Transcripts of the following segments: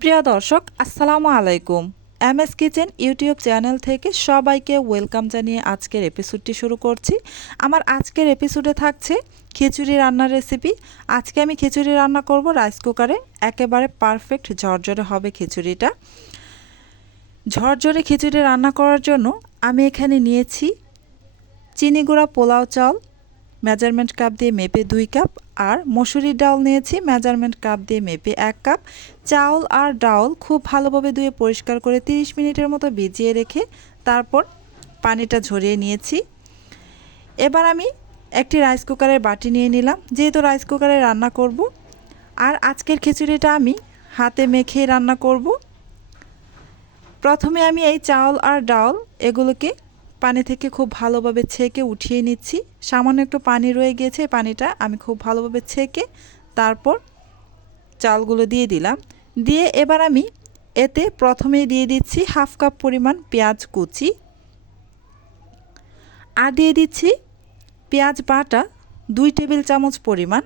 প্রিয় দর্শক আসসালামু আলাইকুম। এমএস কিচেন ইউটিউব চ্যানেল থেকে সবাইকে ওয়েলকাম জানিয়ে আজকের এপিসোডটি শুরু করছি। আমার আজকের এপিসোডে থাকছে খিচুড়ি রান্নার রেসিপি। আজকে আমি খিচুড়ি রান্না করব রাইস কুকারে। একেবারে পারফেক্ট ঝরঝরে হবে খিচুড়িটা। ঝরঝরে খিচুড়ি রান্না করার জন্য আমি এখানে নিয়েছি চিনি গুঁড়া পোলাও চাল মেজারমেন্ট কাপ দিয়ে মেপে 2 কাপ, আর মসুরির ডাল নিয়েছি মেজারমেন্ট কাপ দিয়ে মেপে 1 কাপ। চাউল আর ডাল খুব ভালোভাবে ধুয়ে পরিষ্কার করে 30 মিনিটের মতো ভিজিয়ে রেখে তারপর পানিটা ঝরিয়ে নিয়েছি। এবার আমি একটি রাইস কুকারের বাটি নিয়ে নিলাম, যেহেতু রাইস কুকারে রান্না করব। আর আজকের খিচুড়িটা আমি হাতে মেখে রান্না করব। প্রথমে আমি এই চাউল আর ডাল এগুলোকে পানি থেকে খুব ভালোভাবে ছেঁকে উঠিয়ে নিচ্ছি। সামান্য একটু পানি রয়ে গিয়েছে, পানিটা আমি খুব ভালোভাবে ছেঁকে তারপর চালগুলো দিয়ে দিলাম। দিয়ে এবার আমি এতে প্রথমেই দিয়ে দিচ্ছি হাফ কাপ পরিমাণ পেঁয়াজ কুচি, আর দিয়ে দিচ্ছি পেঁয়াজ বাটা 2 টেবিল চামচ পরিমাণ,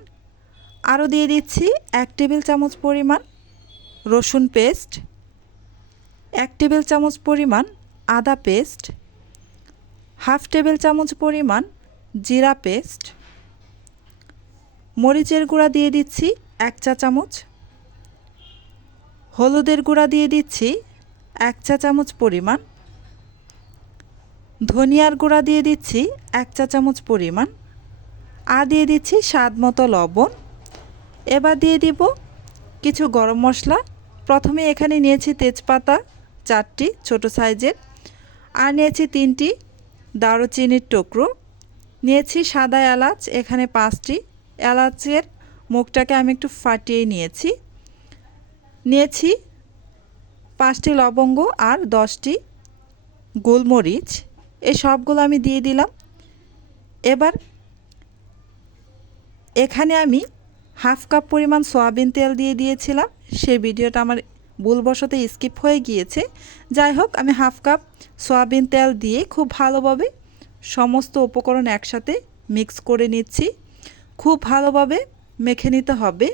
আরও দিয়ে দিচ্ছি 1 টেবিল চামচ পরিমাণ রসুন পেস্ট, 1 টেবিল চামচ পরিমাণ আদা পেস্ট, হাফ টেবিল চামচ পরিমাণ জিরা পেস্ট, মরিচের গুঁড়া দিয়ে দিচ্ছি 1 চা চামচ, হলুদের গুঁড়া দিয়ে দিচ্ছি 1 চা চামচ পরিমাণ, ধনিয়ার গুঁড়া দিয়ে দিচ্ছি 1 চা চামচ পরিমাণ, আর দিয়ে দিচ্ছি স্বাদ মতো লবণ। এবার দিয়ে দিব কিছু গরম মশলা। প্রথমে এখানে নিয়েছি তেজপাতা 4টি ছোট সাইজের, আর নিয়েছি 3টি দারুচিনির টুকরো, নিয়েছি সাদা এলাচ এখানে 5টি, এলাচের মুখটাকে আমি একটু ফাটিয়ে নিয়েছি, নিয়েছি 5টি লবঙ্গ আর 10টি গোলমরিচ। এই সবগুলো আমি দিয়ে দিলাম। এবার এখানে আমি হাফ কাপ পরিমাণ সয়াবিন তেল দিয়ে দিয়েছিলাম, সেই ভিডিওটা আমার ভুলবশত স্কিপ হয়ে গিয়েছে। যাই হোক, আমি হাফ কাপ সয়াবিন তেল দিয়ে খুব ভালোভাবে সমস্ত উপকরণ একসাথে মিক্স করে নিচ্ছি। খুব ভালোভাবে মেখে নিতে হবে।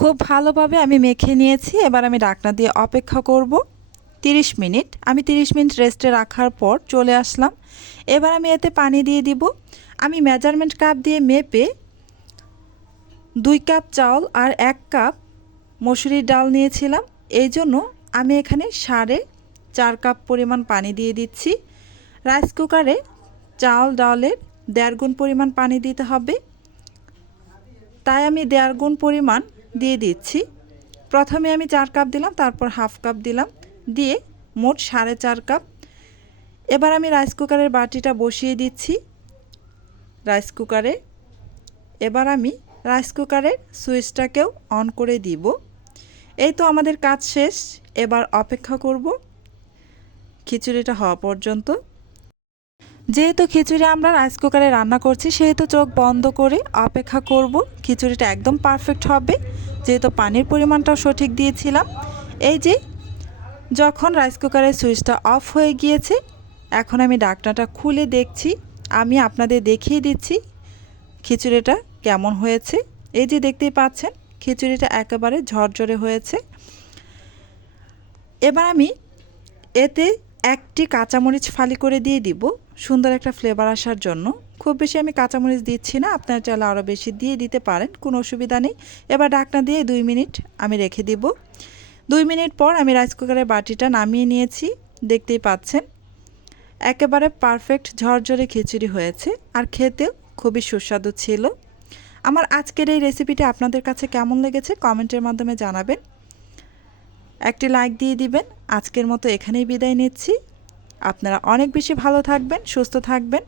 খুব ভালোভাবে আমি মেখে নিয়েছি। এবার আমি ঢাকনা দিয়ে অপেক্ষা করব 30 মিনিট। আমি 30 মিনিট রেস্টে রাখার পর চলে আসলাম। এবার আমি এতে পানি দিয়ে দিব। আমি মেজারমেন্ট কাপ দিয়ে মেপে 2 কাপ চাউল আর 1 কাপ মসুরির ডাল নিয়েছিলাম, এই জন্য আমি এখানে 4.5 কাপ পরিমাণ পানি দিয়ে দিচ্ছি। রাইস কুকারে চাল ডালের 1.5 গুণ পরিমাণ পানি দিতে হবে, তাই আমি 1.5 গুণ পরিমাণ দিয়ে দিচ্ছি। প্রথমে আমি 4 কাপ দিলাম, তারপর হাফ কাপ দিলাম, দিয়ে মোট 4.5 কাপ। এবার আমি রাইস কুকারের বাটিটা বসিয়ে দিচ্ছি রাইস কুকারে। এবার আমি রাইস কুকারের সুইচটাকেও অন করে দিব। এই তো আমাদের কাজ শেষ। এবার অপেক্ষা করব খিচুড়িটা হওয়া পর্যন্ত। যেহেতু খিচুড়ি আমরা রাইস কুকারে রান্না করছি, সেহেতু চোখ বন্ধ করে অপেক্ষা করব। খিচুড়িটা একদম পারফেক্ট হবে, যেহেতু পানির পরিমাণটাও সঠিক দিয়েছিলাম। এই যে যখন রাইস কুকারের সুইচটা অফ হয়ে গিয়েছে, এখন আমি ঢাকনাটা খুলে দেখছি। আমি আপনাদের দেখিয়ে দিচ্ছি খিচুড়িটা কেমন হয়েছে। এই যে দেখতেই পাচ্ছেন খিচুড়িটা একেবারে ঝরঝরে হয়েছে। এবার আমি এতে 1টি কাঁচামরিচ ফালি করে দিয়ে দিব, সুন্দর একটা ফ্লেভার আসার জন্য। খুব বেশি আমি কাঁচামরিচ দিচ্ছি না, আপনারা চাইলে আরও বেশি দিয়ে দিতে পারেন, কোনো অসুবিধা নেই। এবার ঢাকনা দিয়ে 2 মিনিট আমি রেখে দিব। 2 মিনিট পর আমি রাইস কুকারের বাটিটা নামিয়ে নিয়েছি। দেখতেই পাচ্ছেন একেবারে পারফেক্ট ঝরঝরে খিচুড়ি হয়েছে, আর খেতেও খুবই সুস্বাদু ছিল। আমার আজকের এই রেসিপিটি আপনাদের কাছে কেমন লেগেছে কমেন্টের মাধ্যমে জানাবেন। একটি লাইক দিয়ে দিবেন। আজকের মতো এখানেই বিদায় নিচ্ছি। আপনারা অনেক বেশি ভালো থাকবেন, সুস্থ থাকবেন।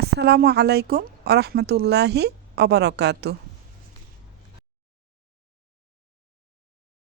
আসসালামু আলাইকুম ওয়া রাহমাতুল্লাহি ওয়া বারাকাতুহু।